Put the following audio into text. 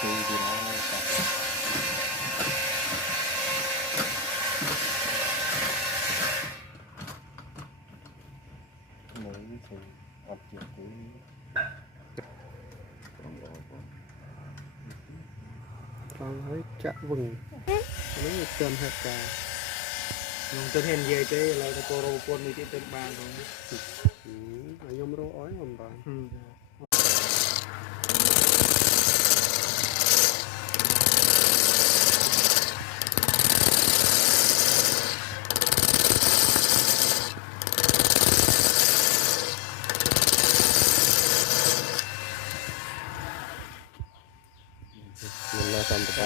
คือดีแล้วกับหมูสูออกเกี่ยวกุ้ยฟังให้จะวึงนี่เติมเหตุการณ์ลงจนเห็นเยอะเจ๊เราตะโกนโรปนมีที่เต็มบางตรงนี้อายุมรู้อ้อยผมบ้างมันมาทำไป